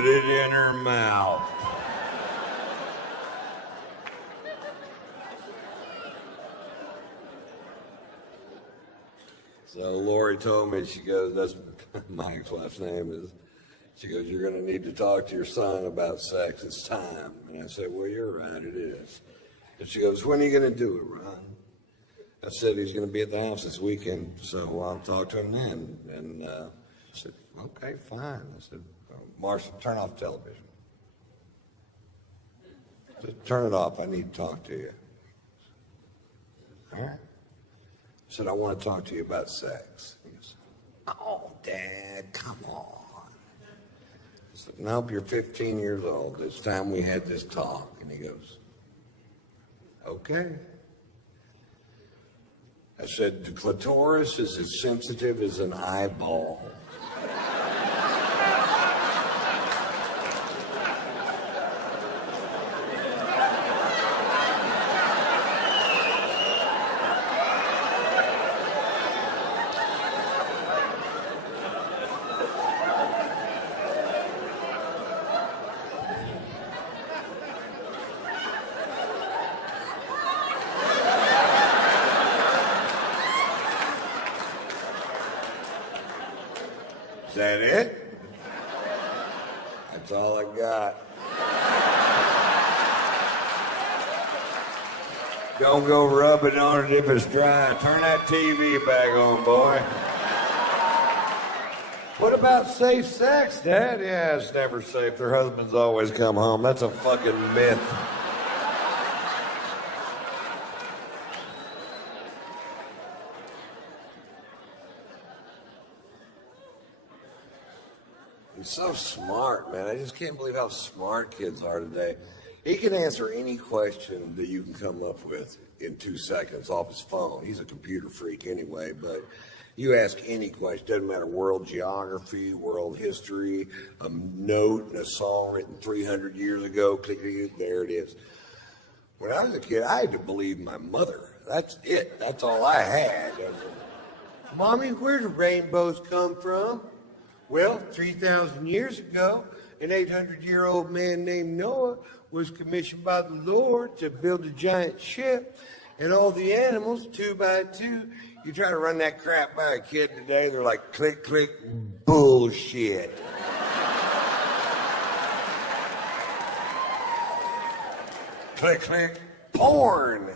put it in her mouth. So Lori told me, she goes, that's my ex-wife's name is, she goes, you're going to need to talk to your son about sex. It's time. And I said, well, you're right, it is. And she goes, when are you going to do it, Ron? I said, he's going to be at the house this weekend, so I'll talk to him then. And I said, okay, fine. I said, Marcia, turn off television. I said, turn it off. I need to talk to you. All right. I said, I want to talk to you about sex. He goes, oh, Dad, come on. I said, nope, you're 15 years old. It's time we had this talk. And he goes, okay. I said, the clitoris is as sensitive as an eyeball. Is that it? That's all I got. Don't go rubbing on it if it's dry. Turn that TV back on, boy. What about safe sex, Dad? Yeah, it's never safe. Their husbands always come home. That's a fucking myth. He's so smart, man. I just can't believe how smart kids are today. He can answer any question that you can come up with in 2 seconds off his phone. He's a computer freak anyway, but you ask any question, doesn't matter, world geography, world history, a note in a song written 300 years ago, click, there it is. When I was a kid, I had to believe my mother. That's it. That's all I had. Mommy, where do rainbows come from? Well, 3,000 years ago, an 800-year-old man named Noah was commissioned by the Lord to build a giant ship, and all the animals, 2 by 2, you try to run that crap by a kid today, they're like, click, click, bullshit. Click, click, porn.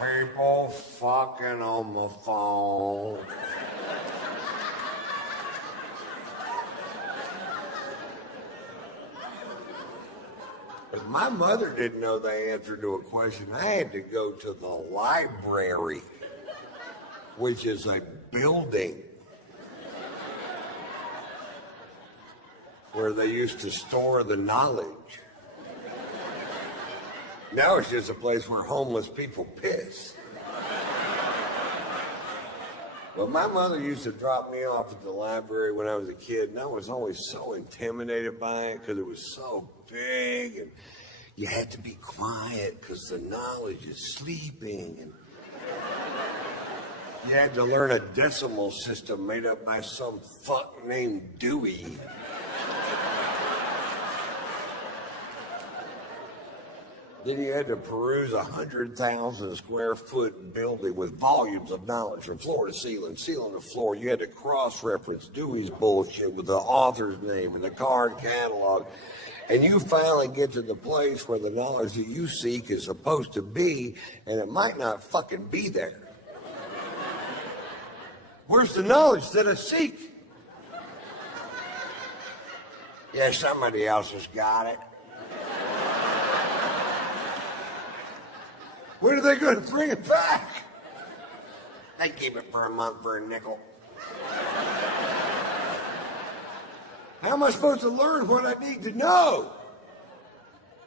People fucking on my phone. But my mother didn't know the answer to a question. I had to go to the library, which is a building where they used to store the knowledge. Now it's just a place where homeless people piss. Well, my mother used to drop me off at the library when I was a kid, and I was always so intimidated by it because it was so big, and you had to be quiet because the knowledge is sleeping, and you had to learn a decimal system made up by some fuck named Dewey. Then you had to peruse a 100,000 square foot building with volumes of knowledge from floor to ceiling, ceiling to floor. You had to cross-reference Dewey's bullshit with the author's name and the card catalog. And you finally get to the place where the knowledge that you seek is supposed to be, and it might not fucking be there. Where's the knowledge that I seek? Yeah, somebody else has got it. When are they going to bring it back? They keep it for a month for a nickel. How am I supposed to learn what I need to know?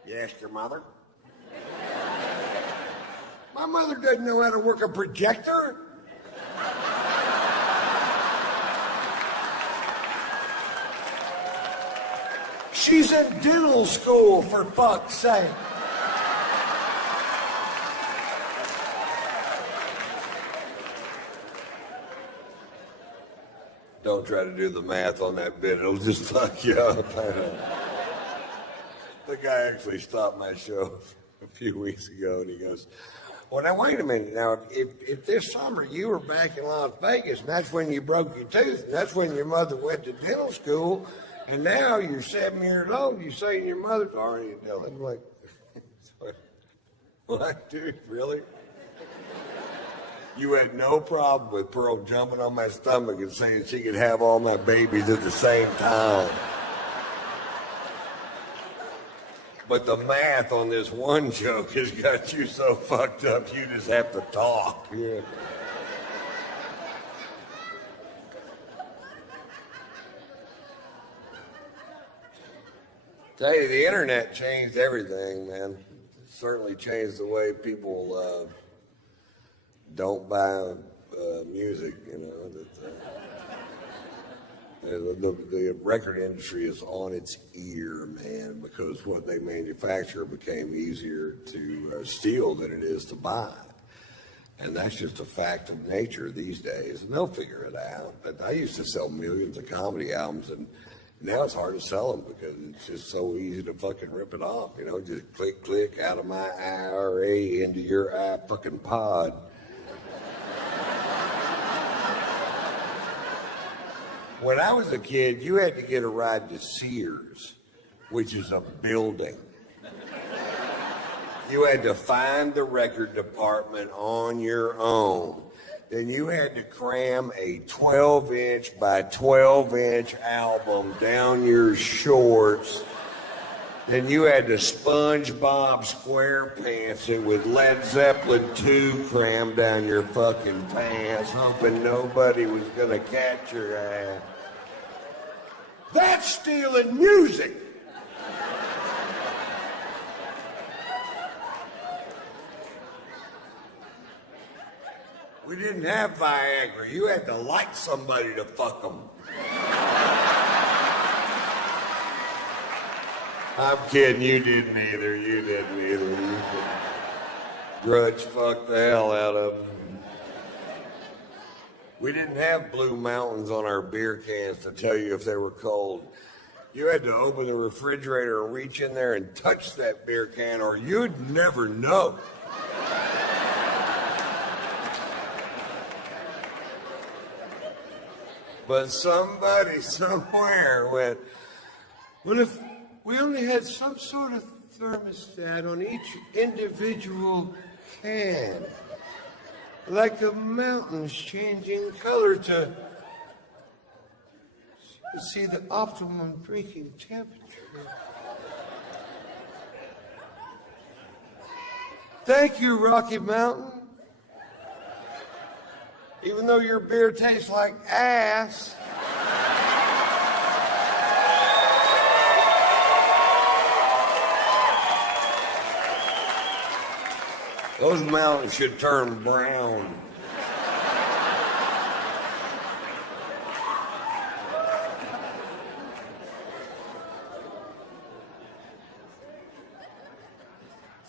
You ask your mother? My mother doesn't know how to work a projector. She's in dental school, for fuck's sake. Don't try to do the math on that bit. It'll just fuck you up. The guy actually stopped my show a few weeks ago, and he goes, well, now, wait a minute. Now, if this summer you were back in Las Vegas, and that's when you broke your tooth, and that's when your mother went to dental school, and now you're 7 years old, you say your mother's already in dental. I'm like, what, dude, really? You had no problem with Pearl jumping on my stomach and saying she could have all my babies at the same time. But the math on this one joke has got you so fucked up, you just have to talk. Yeah. Tell you, the internet changed everything, man. It certainly changed the way people don't buy music, you know. The record industry is on its ear, man, because what they manufacture became easier to steal than it is to buy. And that's just a fact of nature these days, and they'll figure it out. But I used to sell millions of comedy albums, and now it's hard to sell them because it's just so easy to fucking rip it off, you know, just click, click, out of my IRA into your fucking pod. When I was a kid, you had to get a ride to Sears, which is a building. You had to find the record department on your own. Then you had to cram a 12-inch by 12-inch album down your shorts. Then you had to SpongeBob SquarePants it with Led Zeppelin 2 crammed down your fucking pants, hoping nobody was gonna catch your ass. That's stealing music! We didn't have Viagra. You had to like somebody to fuck them. I'm kidding, you didn't either. You didn't either. You grudge fuck the hell out of them. We didn't have Blue Mountains on our beer cans to tell you if they were cold. You had to open the refrigerator and reach in there and touch that beer can, or you'd never know. But somebody somewhere went, well, if we only had some sort of thermostat on each individual can, like the mountains changing color to see the optimum drinking temperature. Thank you, Rocky Mountain. Even though your beer tastes like ass. Those mountains should turn brown.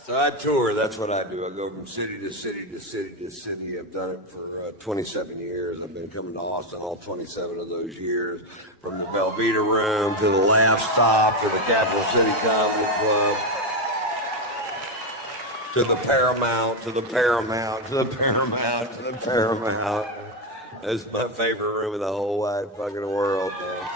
So I tour, that's what I do. I go from city to city to city to city. I've done it for 27 years. I've been coming to Austin all 27 of those years. From the Velveeta Room to the Last Stop to the Capital City Comedy Club. To the Paramount, to the Paramount, to the Paramount, to the Paramount. That's my favorite room in the whole wide fucking world, man.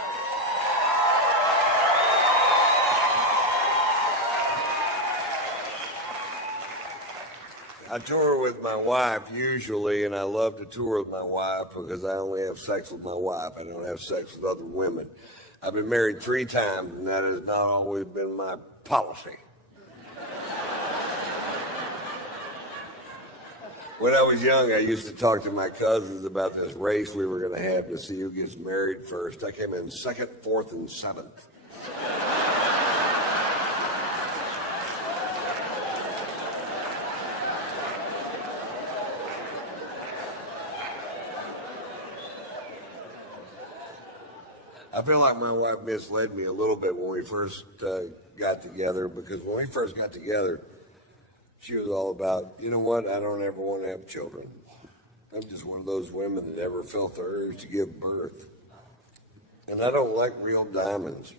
I tour with my wife usually, and I love to tour with my wife because I only have sex with my wife. I don't have sex with other women. I've been married 3 times, and that has not always been my policy. When I was young, I used to talk to my cousins about this race we were going to have to see who gets married first. I came in 2nd, 4th, and 7th. I feel like my wife misled me a little bit when we first got together, because when we first got together, she was all about, you know what, I don't ever want to have children. I'm just one of those women that never felt the urge to give birth. And I don't like real diamonds.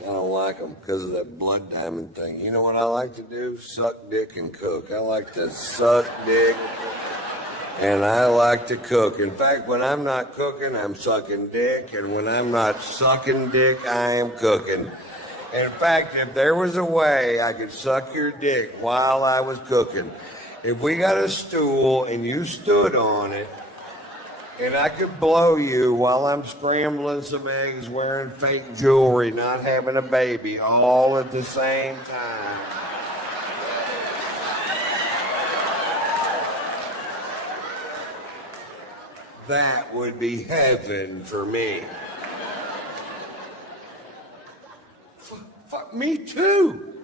I don't like them because of that blood diamond thing. You know what I like to do? Suck dick and cook. I like to suck dick and I like to cook. In fact, when I'm not cooking, I'm sucking dick. And when I'm not sucking dick, I am cooking. In fact, if there was a way I could suck your dick while I was cooking, if we got a stool and you stood on it, and I could blow you while I'm scrambling some eggs, wearing fake jewelry, not having a baby, all at the same time. That would be heaven for me. Fuck me too.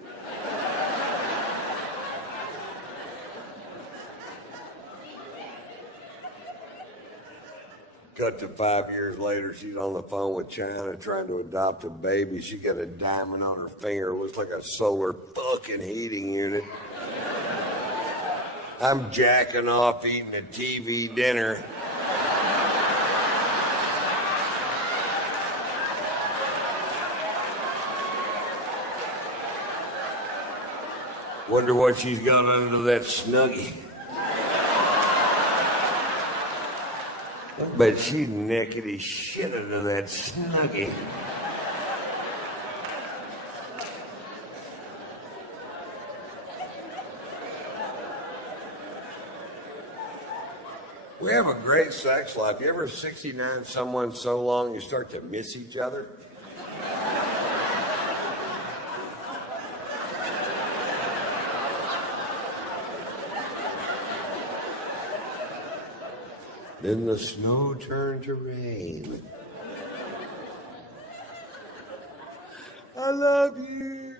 Cut to 5 years later, she's on the phone with China trying to adopt a baby. She got a diamond on her finger. It looks like a solar fucking heating unit. I'm jacking off eating a TV dinner. Wonder what she's got under that Snuggie. But she's naked shit under that Snuggie. We have a great sex life. You ever 69 someone so long you start to miss each other? Then the snow turned to rain. I love you.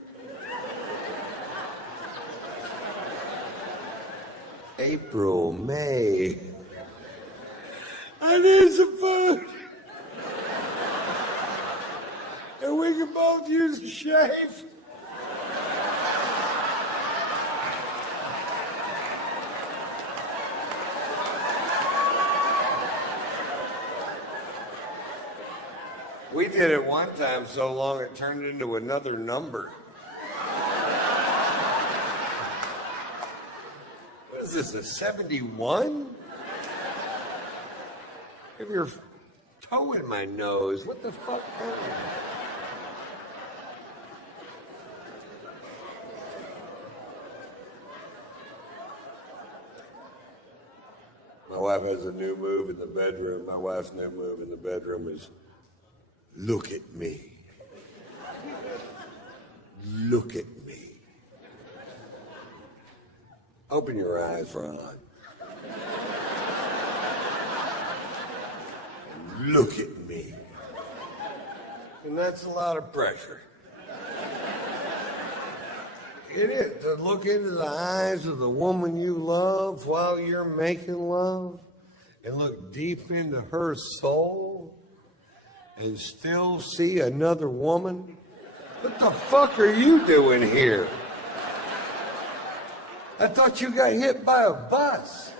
April, May. I need some food. And we can both use a shave. We did it one time so long it turned into another number. What is this, a 71? Have your toe in my nose. What the fuck? My wife has a new move in the bedroom. My wife's new move in the bedroom is, look at me. Look at me. Open your eyes, Ron. Look at me. And that's a lot of pressure. It is, to look into the eyes of the woman you love while you're making love and look deep into her soul and still see another woman? What the fuck are you doing here? I thought you got hit by a bus.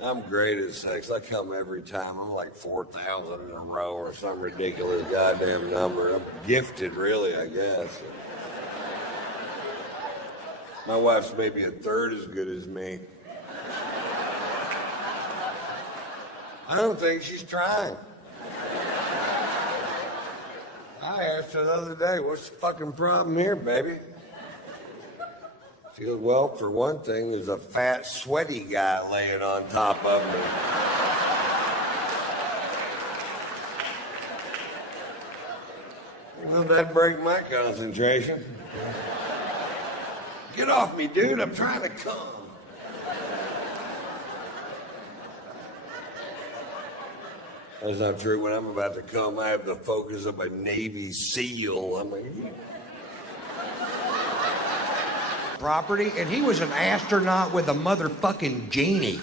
I'm great at sex. I come every time. I'm like 4,000 in a row or some ridiculous goddamn number. I'm gifted, really, I guess. My wife's maybe a third as good as me. I don't think she's trying. I asked her the other day, what's the fucking problem here, baby? She goes, well, for one thing, there's a fat, sweaty guy laying on top of me. Well, that'd break my concentration. Get off me, dude. I'm trying to come. That's not true. When I'm about to come, I have the focus of a Navy SEAL. I'm like, property, and he was an astronaut with a motherfucking genie.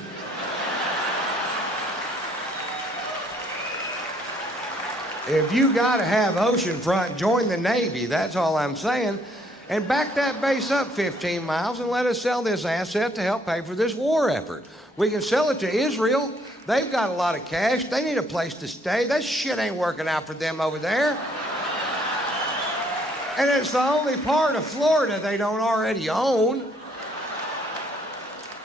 If you gotta have oceanfront, join the Navy. That's all I'm saying. And back that base up 15 miles and let us sell this asset to help pay for this war effort. We can sell it to Israel. They've got a lot of cash. They need a place to stay. That shit ain't working out for them over there. And it's the only part of Florida they don't already own.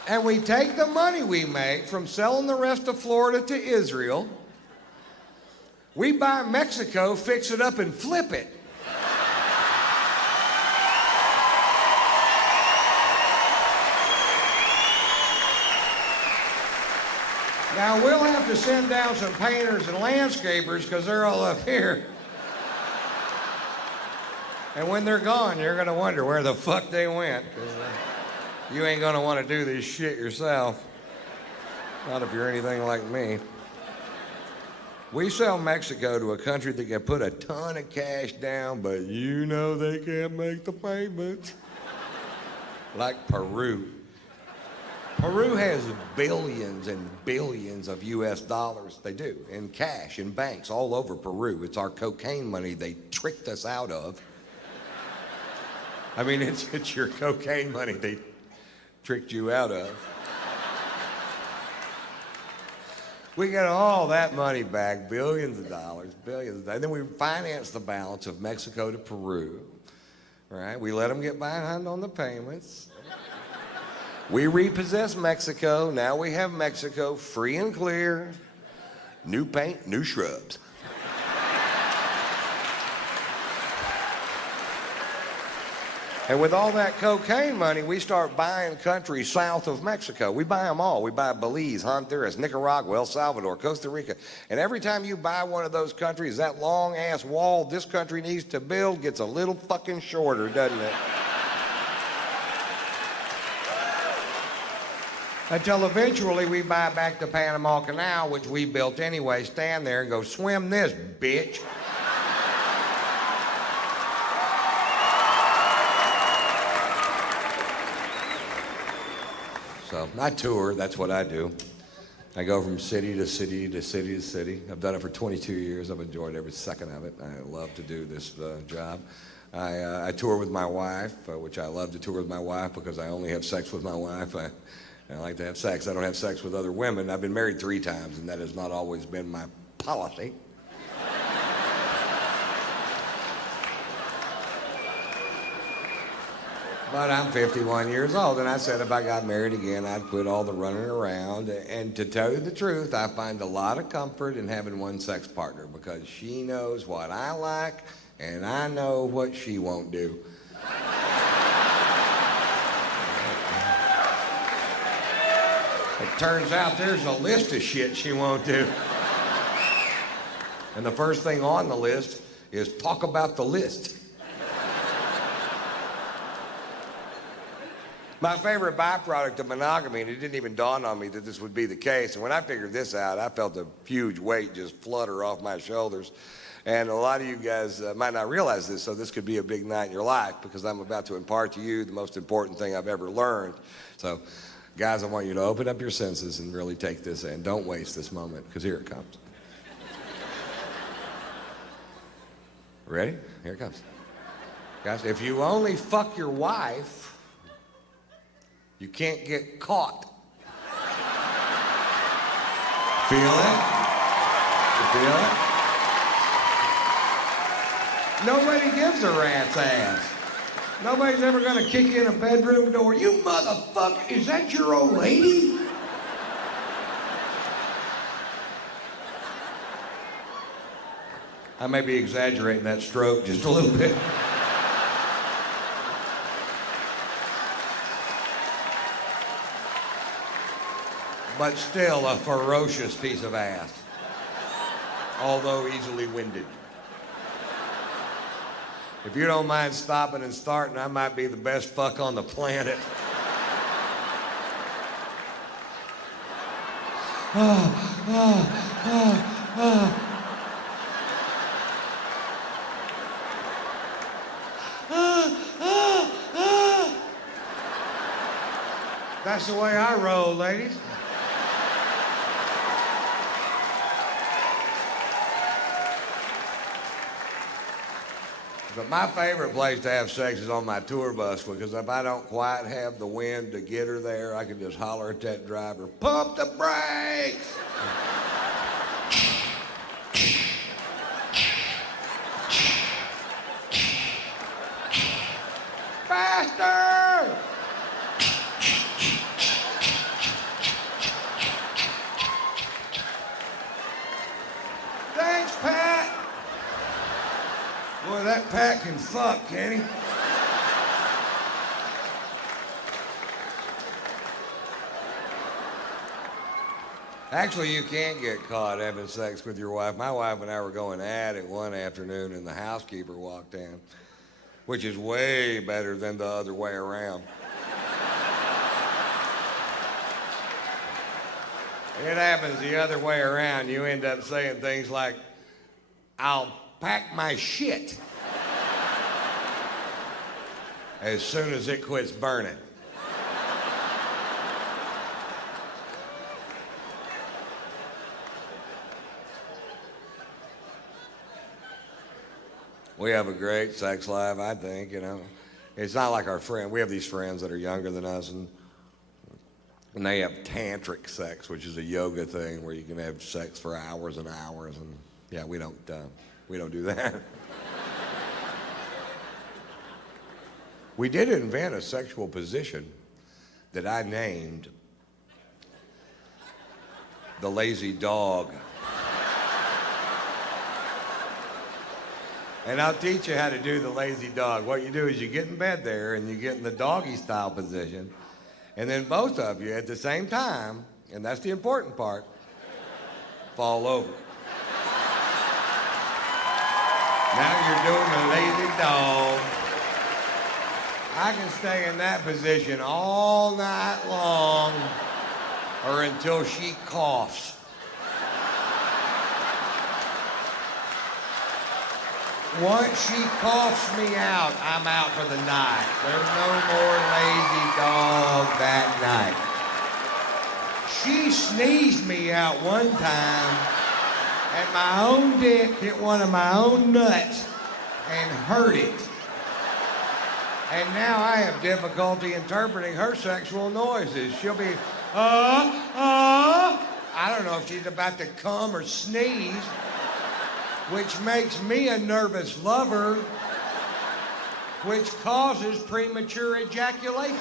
And we take the money we make from selling the rest of Florida to Israel. We buy Mexico, fix it up, and flip it. Now, we'll have to send down some painters and landscapers because they're all up here. And when they're gone, you're going to wonder where the fuck they went. 'Cause you ain't going to want to do this shit yourself. Not if you're anything like me. We sell Mexico to a country that can put a ton of cash down, but you know they can't make the payments. Like Peru. Peru has billions and billions of US dollars, they do, in cash, in banks all over Peru. It's our cocaine money they tricked us out of. I mean, it's your cocaine money they tricked you out of. We get all that money back, billions of dollars, billions. And then we finance the balance of Mexico to Peru, right? We let them get behind on the payments. We repossess Mexico. Now we have Mexico free and clear. New paint, new shrubs. And with all that cocaine money, we start buying countries south of Mexico. We buy them all. We buy Belize, Honduras, Nicaragua, El Salvador, Costa Rica. And every time you buy one of those countries, that long-ass wall this country needs to build gets a little fucking shorter, doesn't it? Until eventually we buy back the Panama Canal, which we built anyway, stand there and go, swim this, bitch. So I tour, that's what I do. I go from city to city to city to city. I've done it for 22 years. I've enjoyed every second of it. I love to do this job. I tour with my wife, which I love to tour with my wife because I only have sex with my wife. I like to have sex. I don't have sex with other women. I've been married 3 times, and that has not always been my policy. But I'm 51 years old, and I said if I got married again, I'd quit all the running around. And to tell you the truth, I find a lot of comfort in having one sex partner because she knows what I like, and I know what she won't do. It turns out there's a list of shit she won't do. And the first thing on the list is talk about the list. My favorite byproduct of monogamy, and it didn't even dawn on me that this would be the case, and when I figured this out, I felt a huge weight just flutter off my shoulders. And a lot of you guys might not realize this, so this could be a big night in your life because I'm about to impart to you the most important thing I've ever learned. So, guys, I want you to open up your senses and really take this in. Don't waste this moment, because here it comes. Ready? Here it comes. Guys, if you only fuck your wife, you can't get caught. Feel it? You feel it? Nobody gives a rat's ass. Nobody's ever gonna kick in a bedroom door. You motherfucker, is that your old lady? I may be exaggerating that stroke just a little bit. But still a ferocious piece of ass, although easily winded. If you don't mind stopping and starting, I might be the best fuck on the planet. That's the way I roll, ladies. But my favorite place to have sex is on my tour bus because if I don't quite have the wind to get her there, I can just holler at that driver, pump the brakes! Faster! Thanks, Pat! Boy, that Pat can fuck, can he? Actually, you can't get caught having sex with your wife. My wife and I were going at it one afternoon, and the housekeeper walked in, which is way better than the other way around. It happens the other way around. You end up saying things like, I'll pack my shit as soon as it quits burning. We have a great sex life, I think, you know. It's not like our friend. We have these friends that are younger than us, and they have tantric sex, which is a yoga thing where you can have sex for hours and hours, and yeah, we don't do that. We did invent a sexual position that I named the lazy dog. And I'll teach you how to do the lazy dog. What you do is you get in bed there and you get in the doggy style position, and then both of you at the same time, and that's the important part, fall over. Now you're doing the lazy dog. I can stay in that position all night long or until she coughs. Once she coughs me out, I'm out for the night. There's no more lazy dog that night. She sneezed me out one time, and my own dick hit one of my own nuts and hurt it. And now I have difficulty interpreting her sexual noises. She'll be, I don't know if she's about to come or sneeze, which makes me a nervous lover, which causes premature ejaculation.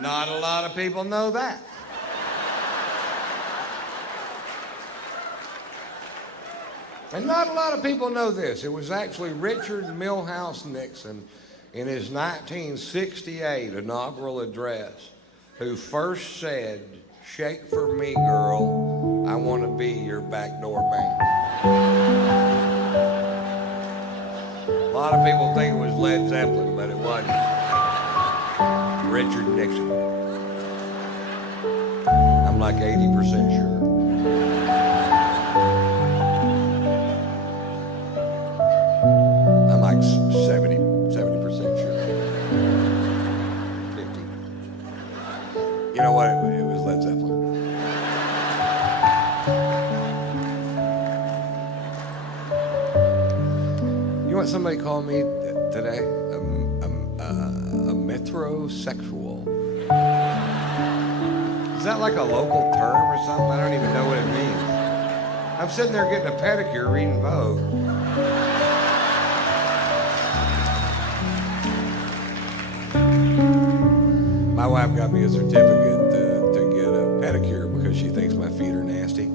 Not a lot of people know that. And not a lot of people know this. It was actually Richard Milhouse Nixon in his 1968 inaugural address who first said, "Shake for me, girl. I want to be your backdoor man." A lot of people think it was Led Zeppelin, but it wasn't. Richard Nixon. I'm like 80% sure. I'm like 70% sure. 50. You know what? It was Led Zeppelin. You know what somebody called me today? A metrosexual. Is that like a local term or something? I don't even know what it means. I'm sitting there getting a pedicure reading Vogue. My wife got me a certificate to get a pedicure because she thinks my feet are nasty.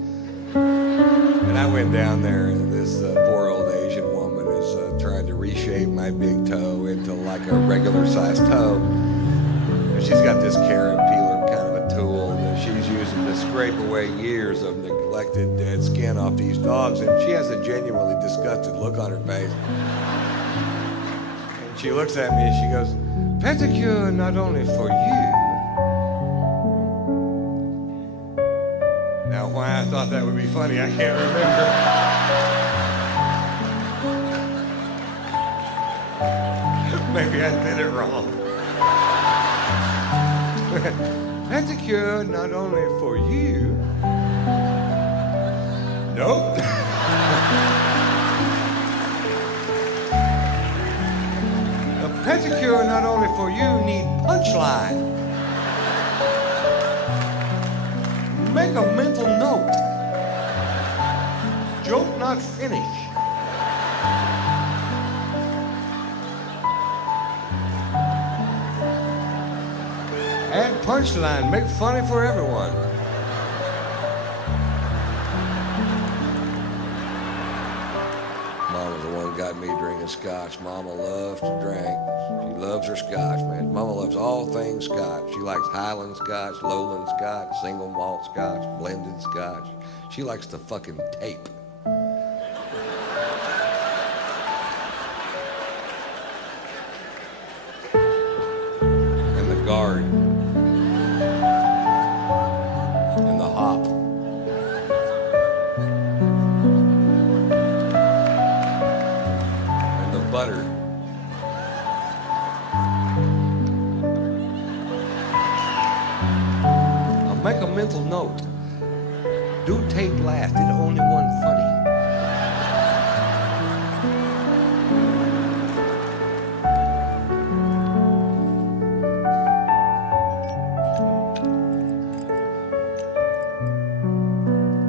And I went down there, and this poor old Asian woman is trying to reshape my big toe into like a regular sized toe. And she's got this carrot peeler kind of a tool that she's using to scrape away years of neglected dead skin off these dogs. And she has a genuinely disgusted look on her face. And she looks at me and she goes, "Pedicure not only for you." Now, why I thought that would be funny, I can't remember. Maybe I did it wrong. pedicure not only for you. Nope. A pedicure not only for you need punchline. Make a mental note. Joke not finish. Add punchline. Make funny for everyone. Mama's the one who got me drinking scotch. Mama loves to drink. She loves her scotch, man. Mama loves all things scotch. She likes Highland scotch, Lowland scotch, single malt scotch, blended scotch. She likes the fucking tape. And the guard. And the hop. And the butter. Make a mental note. Do tape last. It's only one funny.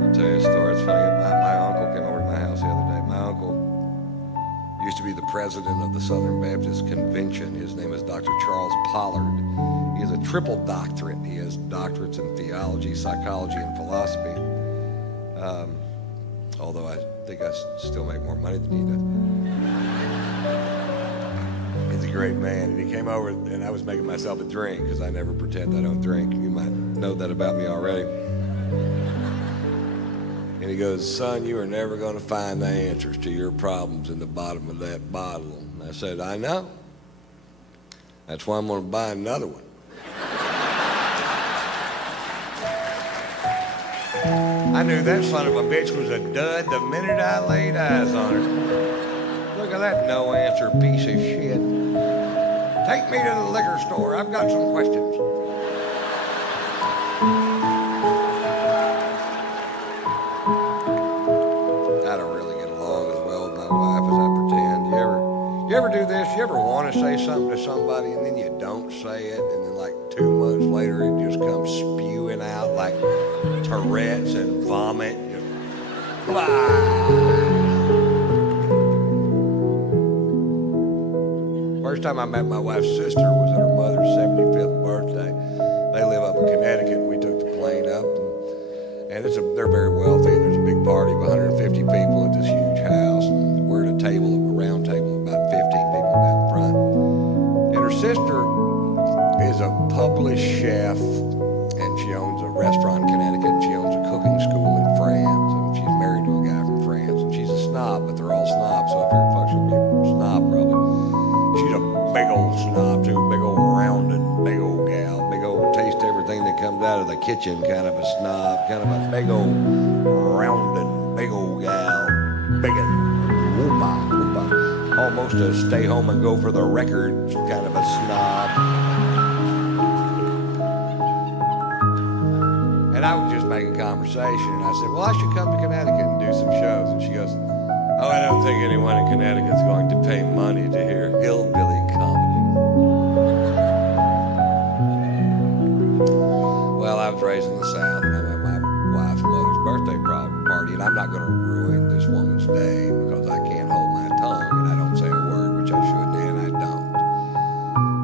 I'll tell you a story. It's funny. My uncle came over to my house the other day. My uncle used to be the president of the Southern Baptist Convention. His name is Dr. Charles Pollard. He has a triple doctorate. He has doctorates in theology, psychology, and philosophy. Although I think I still make more money than he does. He's a great man. And he came over, and I was making myself a drink because I never pretend I don't drink. You might know that about me already. And he goes, "Son, you are never going to find the answers to your problems in the bottom of that bottle." And I said, "I know. That's why I'm going to buy another one." I knew that son of a bitch was a dud the minute I laid eyes on her. Look at that no-answer piece of shit. Take me to the liquor store. I've got some questions. I don't really get along as well with my wife as I pretend. You ever do this? You ever want to say something to somebody and then you don't say it, and then like 2 months later it just comes spewing out like Tourette's and vomit? Just blah. First time I met my wife's sister was at her mother's 75th birthday. They live up in Connecticut, and we took the plane up, and they're very wealthy. There's a big party of 150 people at this huge house, and we're at a round table, about 15 people down front. And her sister is a published chef, and she owns a restaurant in Connecticut, and she owns a cooking school in France, and she's married to a guy from France, and she's a snob, but they're all snobs, so if you're a fucking snob, probably. She's a big old snob, too, big old rounded, big old gal, big old taste everything that comes out of the kitchen kind of a snob, kind of a big old rounded, big old gal, big and whoopah, almost a stay home and go for the records kind of a snob. And I was just making conversation, and I said, "Well, I should come to Connecticut and do some shows." And she goes, "Oh, I don't think anyone in Connecticut's going to pay money to hear hillbilly comedy." Well, I was raised in the South, and I'm at my wife's mother's birthday party, and I'm not going to ruin this woman's day because I can't hold my tongue, and I don't say a word, which I should, and I don't.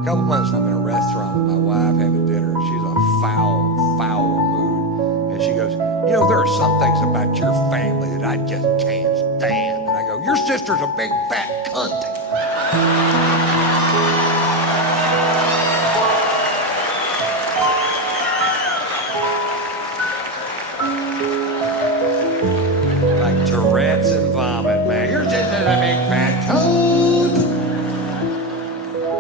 A couple months, I'm in a restaurant with my wife having dinner, and she's in a foul mood, and she goes, "You know, there are some things about your family that I just can't stand." And I go, "Your sister's a big fat cunt." Like Tourette's and vomit, man. Your sister's a big fat cunt.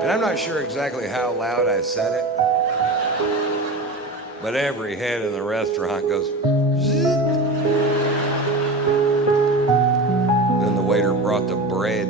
And I'm not sure exactly how loud I said it, but every head in the restaurant goes, "Zzz." Then the waiter brought the bread